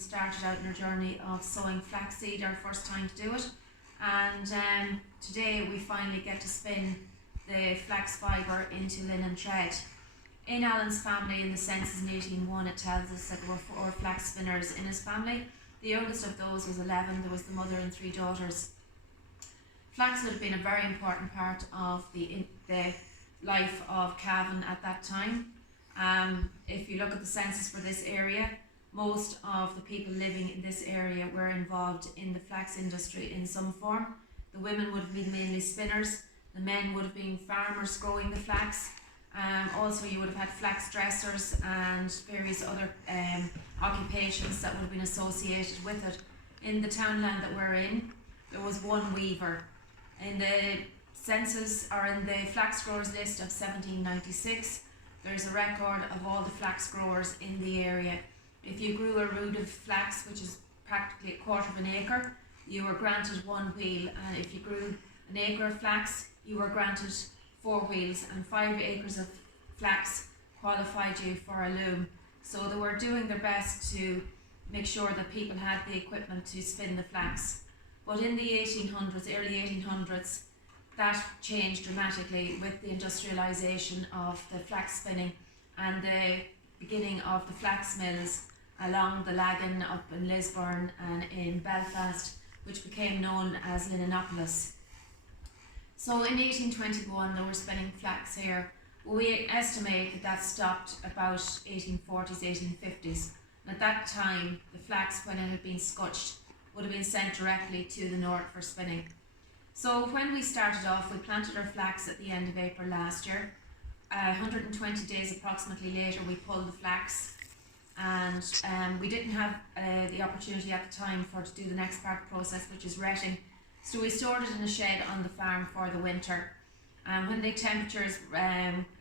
started out in our journey of sowing flaxseed, our first time to do it, and today we finally get to spin the flax fibre into linen thread. In Alan's family, in the census in 1801, it tells us that there were 4 flax spinners in his family. The youngest of those was 11. There was the mother and 3 daughters. Flax would have been a very important part of the life of Cavan at that time. If you look at the census for this area, most of the people living in this area were involved in the flax industry in some form. The women would have been mainly spinners, the men would have been farmers growing the flax. Also you would have had flax dressers and various other occupations that would have been associated with it. In the townland that we're in, there was 1 weaver. In the census, or in the flax growers list of 1796, there's a record of all the flax growers in the area. If you grew a rood of flax, which is practically 1/4 of an acre, you were granted 1 wheel, and if you grew an acre of flax, you were granted 4 wheels, and 5 acres of flax qualified you for a loom. So they were doing their best to make sure that people had the equipment to spin the flax. But in the 1800s, early 1800s, that changed dramatically with the industrialisation of the flax spinning and the beginning of the flax mills along the Lagan up in Lisburn and in Belfast, which became known as Linenopolis. So in 1821 they were spinning flax here. We estimate that stopped about 1840s, 1850s. And at that time, the flax, when it had been scutched, would have been sent directly to the north for spinning. So when we started off, we planted our flax at the end of April last year. 120 days approximately later, we pulled the flax, and we didn't have the opportunity at the time to do the next part of the process, which is retting. So we stored it in a shed on the farm for the winter. When the temperatures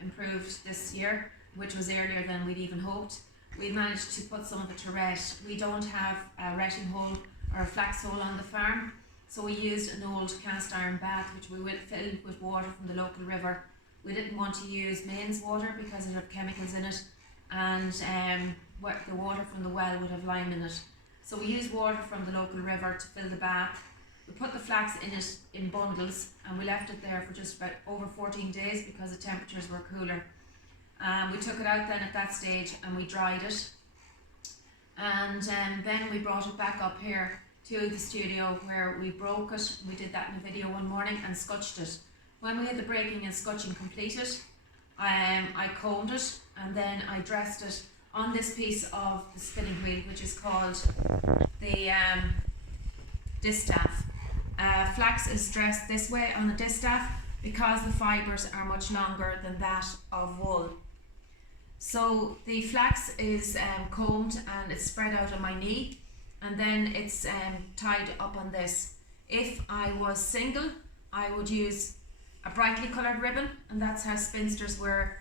improved this year, which was earlier than we'd even hoped, we managed to put some of it to ret. We don't have a retting hole or a flax hole on the farm, so we used an old cast iron bath which we filled with water from the local river. We didn't want to use mains water because it had chemicals in it, and the water from the well would have lime in it. So we used water from the local river to fill the bath. We put the flax in it in bundles, and we left it there for just about over 14 days because the temperatures were cooler. We took it out then at that stage and we dried it, and then we brought it back up here to the studio where we broke it. We did that in a video one morning and scutched it. When we had the breaking and scutching completed, I combed it, and then I dressed it on this piece of the spinning wheel, which is called the distaff. Flax is dressed this way on the distaff because the fibres are much longer than that of wool. So the flax is combed and it's spread out on my knee, and then it's tied up on this. If I was single, I would use a brightly coloured ribbon, and that's how spinsters were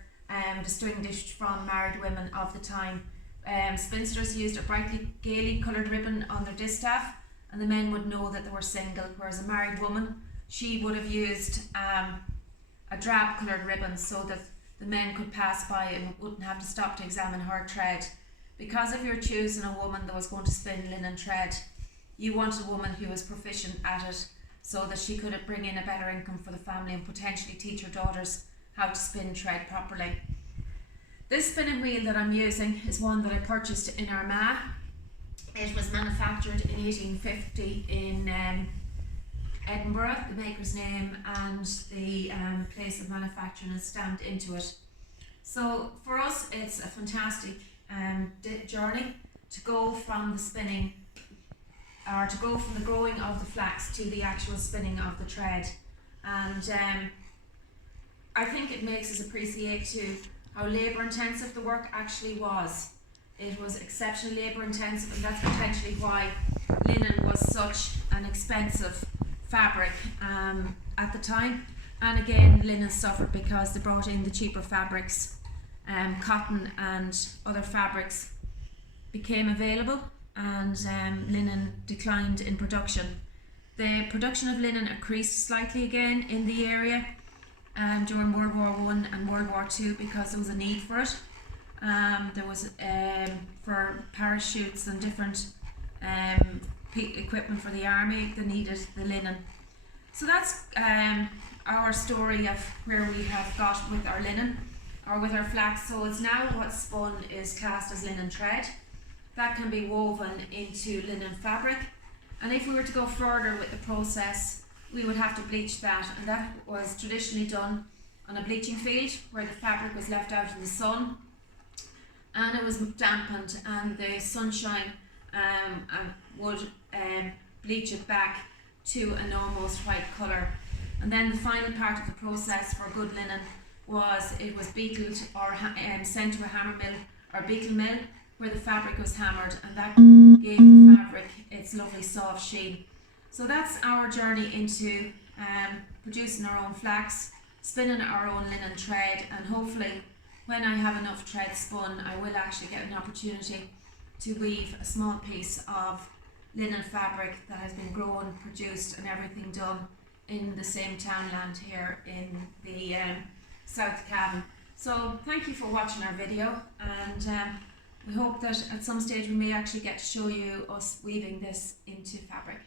distinguished from married women of the time. Spinsters used a brightly gaily coloured ribbon on their distaff, and the men would know that they were single, whereas a married woman, she would have used a drab coloured ribbon so that the men could pass by and wouldn't have to stop to examine her thread. Because if you're choosing a woman that was going to spin linen thread, you wanted a woman who was proficient at it so that she could bring in a better income for the family and potentially teach her daughters how to spin thread properly. This spinning wheel that I'm using is one that I purchased in Armagh. It was manufactured in 1850 in Edinburgh, the maker's name and the place of manufacturing is stamped into it. So for us it's a fantastic journey to go from the spinning, or to go from the growing of the flax to the actual spinning of the thread. And I think it makes us appreciate too how labour intensive the work actually was. It was exceptionally labour intensive, and that's potentially why linen was such an expensive fabric at the time. And again, linen suffered because they brought in the cheaper fabrics. Cotton and other fabrics became available, and linen declined in production. The production of linen increased slightly again in the area during World War I and World War II because there was a need for it. There was for parachutes and different equipment for the army, they needed the linen. So that's our story of where we have got with our linen or with our flax. So it's now what's spun is cast as linen thread. That can be woven into linen fabric, and if we were to go further with the process, we would have to bleach that, and that was traditionally done on a bleaching field where the fabric was left out in the sun and it was dampened, and the sunshine would bleach it back to an almost white colour. And then the final part of the process for good linen was it was beetled or sent to a hammer mill or beetle mill where the fabric was hammered, and that gave the fabric its lovely soft sheen. So that's our journey into producing our own flax, spinning our own linen thread, and hopefully when I have enough thread spun, I will actually get an opportunity to weave a small piece of linen fabric that has been grown, produced and everything done in the same townland here in the South Cavan. So thank you for watching our video, and we hope that at some stage we may actually get to show you us weaving this into fabric.